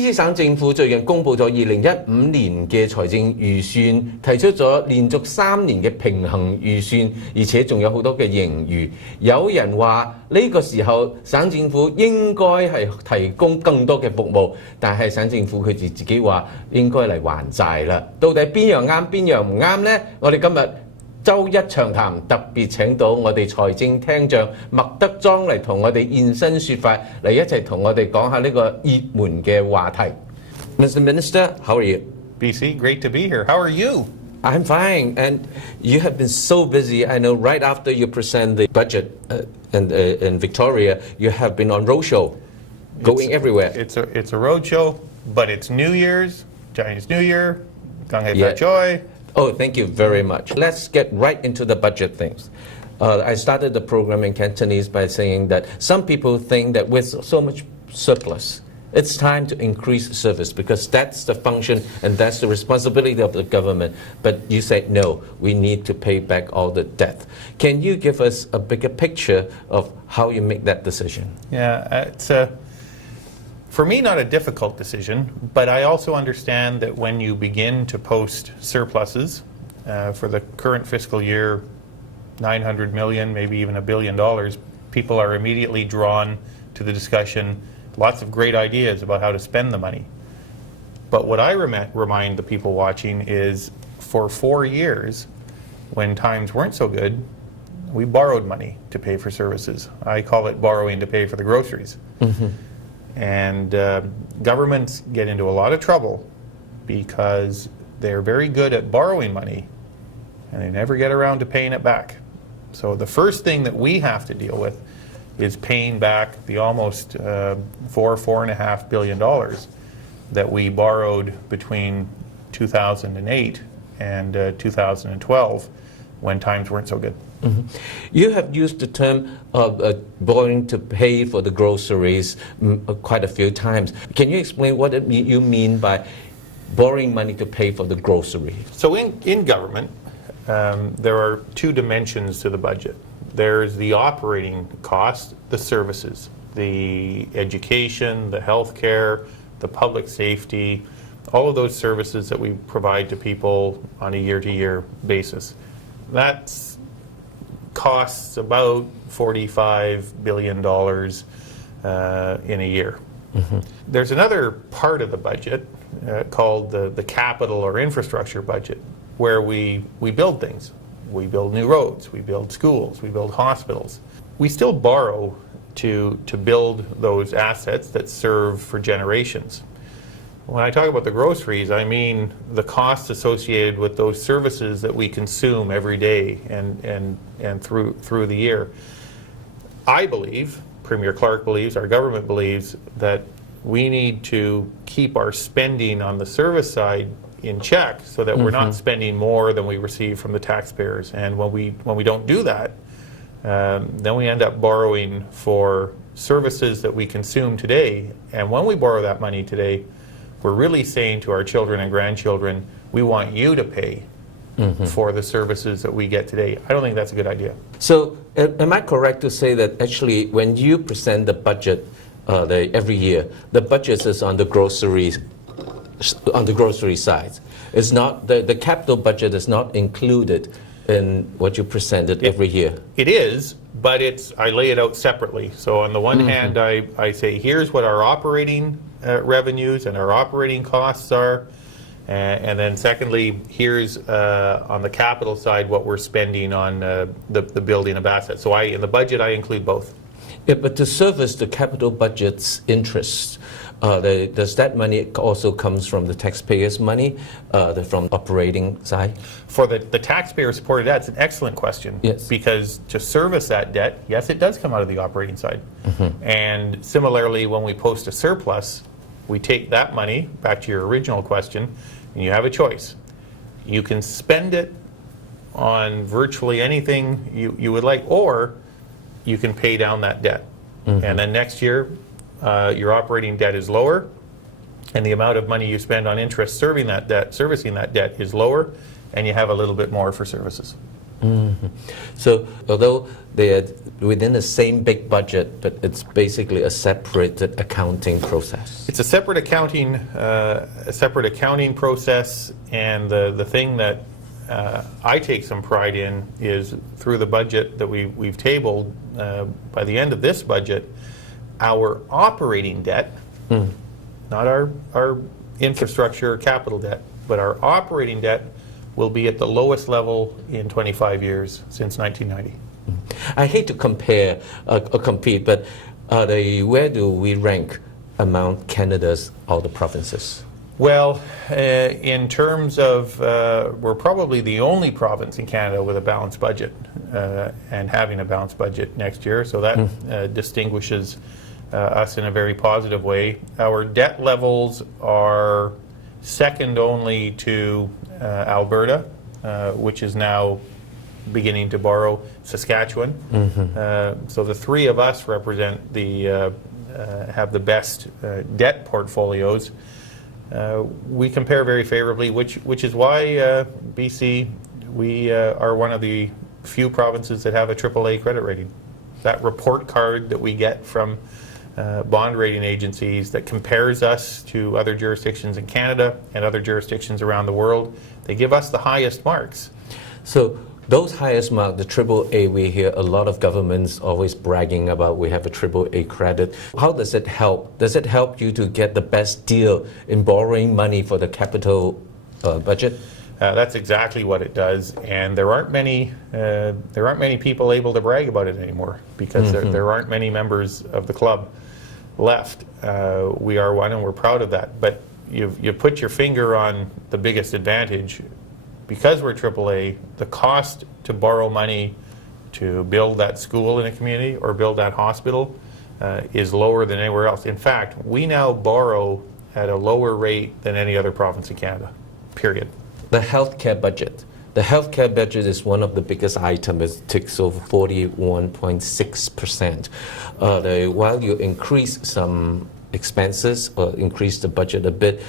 卑詩省政府最近公布咗2015年嘅財政預算，提出咗連續3年嘅平衡預算，而且仲有好多嘅盈餘。有人話呢個時候省政府應該係提供更多嘅服務，但係省政府佢自己話應該嚟還債啦。到底邊樣啱邊樣唔啱呢？我哋今日週一長談特別請到我哋財政廳長麥德莊嚟同我哋現身說法，嚟一齊同我哋講下呢個熱門嘅話題。Mr. Minister, how are you? BC, great to be here. How are you? I'm fine, and you have been so busy. I know right after you present the budget in Victoria, you have been on roadshow, going everywhere. It's a roadshow, but it's New Year's, Chinese New Year, Gang Hei Yeah. Fat Joy. Oh, thank you very much. Let's get right into the budget things. I started the program in Cantonese by saying that some people think that with so much surplus, it's time to increase service because that's the function and that's the responsibility of the government. But you said, no, we need to pay back all the debt. Can you give us a bigger picture of how you make that decision? Yeah, it's for me, not a difficult decision, but I also understand that when you begin to post surpluses for the current fiscal year, 900 million, maybe even $1 billion, people are immediately drawn to the discussion, lots of great ideas about how to spend the money. But what I remind the people watching is for 4 years, when times weren't so good, we borrowed money to pay for services. I call it borrowing to pay for the groceries. Mm-hmm. And governments get into a lot of trouble because they're very good at borrowing money and they never get around to paying it back. So the first thing that we have to deal with is paying back the almost $4.5 billion that we borrowed between 2008 and 2012 when times weren't so good. Mm-hmm. You have used the term borrowing to pay for the groceries quite a few times. Can you explain what you mean by borrowing money to pay for the grocery? So in government, there are two dimensions to the budget. There's the operating cost, the services, the education, the healthcare, the public safety, all of those services that we provide to people on a year-to-year basis. That's costs about $45 billion in a year. Mm-hmm. There's another part of the budget called the capital or infrastructure budget, where we build things. We build new roads, we build schools, we build hospitals. We still borrow to build those assets that serve for generations. When I talk about the groceries, I mean the costs associated with those services that we consume every day and through the year. I believe, Premier Clark believes, our government believes, that we need to keep our spending on the service side in check so that we're not spending more than we receive from the taxpayers. And when we don't do that, then we end up borrowing for services that we consume today. And when we borrow that money today, we're really saying to our children and grandchildren, we want you to pay for the services that we get today. I don't think that's a good idea. So am I correct to say that actually when you present the budget every year, the budget is on the grocery side? It's not the capital budget is not included in what you presented every year. It is, but I lay it out separately. So on the one hand, I say here's what our operating revenues and our operating costs are, and then secondly, here's on the capital side what we're spending on the building of assets. So in the budget I include both. Yeah, but to service the capital budget's interests, does that money also comes from the taxpayers' money, from operating side? For the taxpayer-supported debt, it's an excellent question. Yes. Because to service that debt, yes, it does come out of the operating side. And similarly, when we post a surplus, we take that money, back to your original question, and you have a choice. You can spend it on virtually anything you would like, or you can pay down that debt. And then next year, your operating debt is lower, and the amount of money you spend on interest servicing that debt is lower, and you have a little bit more for services. So although they are within the same big budget, but it's basically a separated accounting process. It's a separate accounting process, and the thing that I take some pride in is through the budget that we've tabled. By the end of this budget, our operating debt, not our infrastructure capital debt, but our operating debt will be at the lowest level in 25 years since 1990. I hate to compare or compete, but where do we rank among Canada's other provinces? Well, in terms of, we're probably the only province in Canada with a balanced budget and having a balanced budget next year, so that distinguishes us in a very positive way. Our debt levels are second only to Alberta, which is now beginning to borrow, Saskatchewan. So the three of us represent have the best debt portfolios. We compare very favorably, which is why BC, we are one of the few provinces that have a AAA credit rating. That report card that we get from bond rating agencies that compares us to other jurisdictions in Canada and other jurisdictions around the world, they give us the highest marks. So those highest marks, the AAA, we hear a lot of governments always bragging about we have a AAA credit. How does it help? Does it help you to get the best deal in borrowing money for the capital budget? That's exactly what it does, and there aren't many people able to brag about it anymore because there aren't many members of the club left. We are one, and we're proud of that. But you put your finger on the biggest advantage. Because we're AAA, the cost to borrow money to build that school in a community or build that hospital is lower than anywhere else. In fact, we now borrow at a lower rate than any other province in Canada, period. The healthcare budget. The healthcare budget is one of the biggest items. It takes over 41.6%. While you increase some expenses or increase the budget a bit,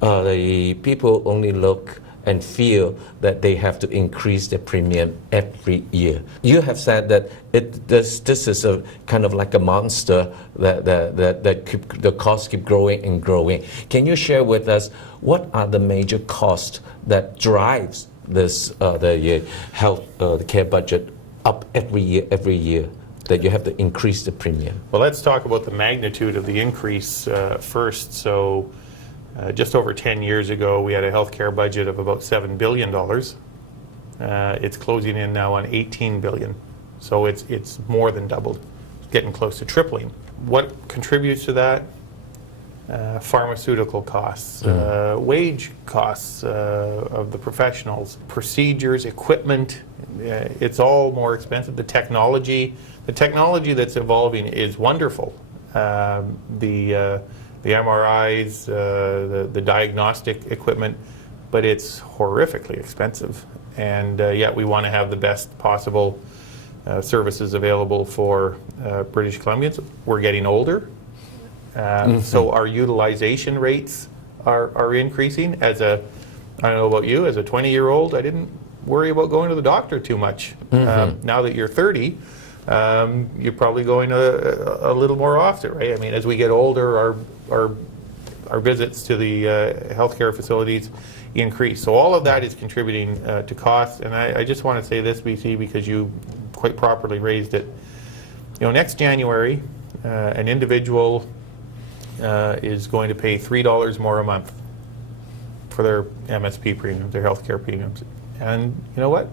the people only look and feel that they have to increase their premium every year. You have said that this is a kind of like a monster that the costs keep growing and growing. Can you share with us what are the major costs that drives this the care budget up every year that you have to increase the premium? Well, let's talk about the magnitude of the increase first. So. Just over 10 years ago, we had a healthcare budget of about $7 billion. It's closing in now on $18 billion. So it's more than doubled, getting close to tripling. What contributes to that? Pharmaceutical costs, wage costs of the professionals, procedures, equipment. It's all more expensive. The technology that's evolving is wonderful. The MRIs, the diagnostic equipment, but it's horrifically expensive. And yet we want to have the best possible services available for British Columbians. We're getting older, so our utilization rates are increasing. I don't know about you, as a 20-year-old, I didn't worry about going to the doctor too much. Now that you're 30, you're probably going a little more often, right? I mean, as we get older, our visits to the healthcare facilities increase. So all of that is contributing to costs. And I just want to say this, BC, because you quite properly raised it. Next January, an individual is going to pay $3 more a month for their MSP premiums, their healthcare premiums. And you know what?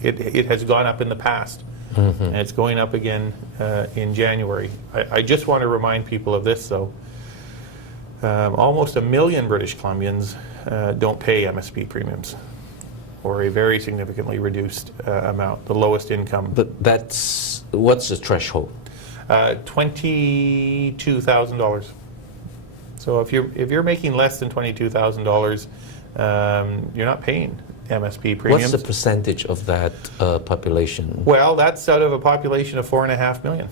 It has gone up in the past. And it's going up again in January. I just want to remind people of this, though. Almost 1 million British Columbians don't pay MSP premiums, or a very significantly reduced amount, the lowest income. But what's the threshold? $22,000. So if you're making less than $22,000, you're not paying MSP premiums. What's the percentage of that population? Well, that's out of a population of 4.5 million.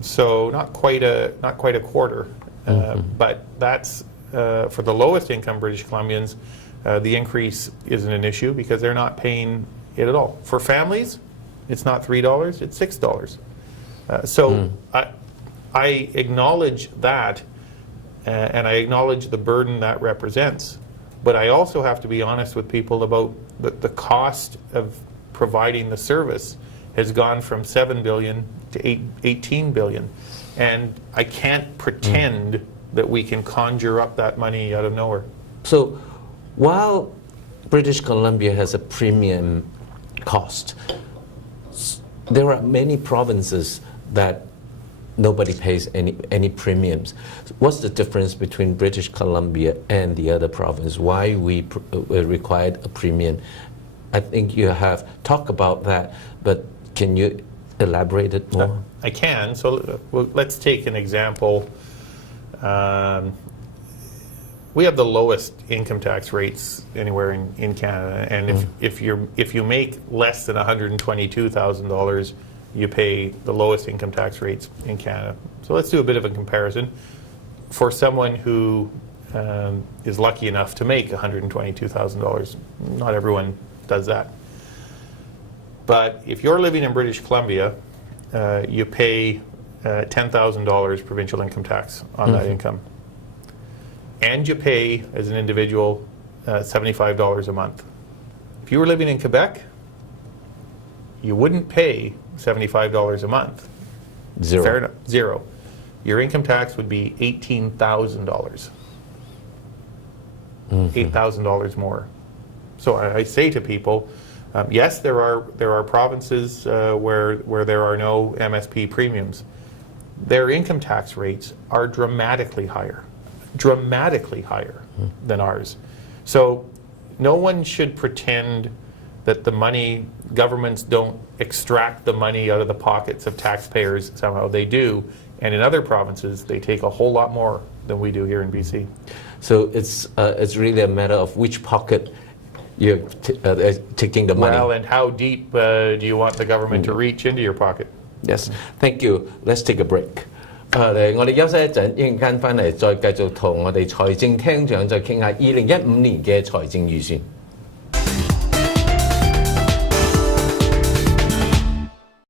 So not quite a quarter. But that's for the lowest income British Columbians. The increase isn't an issue because they're not paying it at all. For families, it's not $3, it's $6. So I acknowledge that, and I acknowledge the burden that represents. But I also have to be honest with people about the cost of providing the service has gone from $7 billion to $18 billion. And I can't pretend that we can conjure up that money out of nowhere. So while British Columbia has a premium cost, there are many provinces that nobody pays any premiums. What's the difference between British Columbia and the other province? Why we required a premium? I think you have talked about that, but can you elaborate it more? I can. So let's take an example. We have the lowest income tax rates anywhere in Canada, and if you make less than $122,000, you pay the lowest income tax rates in Canada. So let's do a bit of a comparison. For someone who is lucky enough to make $122,000, not everyone does that. But if you're living in British Columbia, you pay $10,000 provincial income tax on that income. And you pay, as an individual, $75 a month. If you were living in Quebec, you wouldn't pay $75 a month. Zero. Fair enough. Zero. Your income tax would be $18,000. $8,000 more. So I say to people, yes, there are provinces where there are no MSP premiums. Their income tax rates are dramatically higher than ours. So no one should pretend that the money, governments don't extract the money out of the pockets of taxpayers somehow. They do, and in other provinces they take a whole lot more than we do here in BC. So it's really a matter of which pocket you're taking the money. Well, and how deep do you want the government to reach into your pocket? Yes, thank you. Let's take a break. 我哋休息一陣，一陣間翻嚟再繼續同我哋財政廳長再傾下2015年嘅財政預算。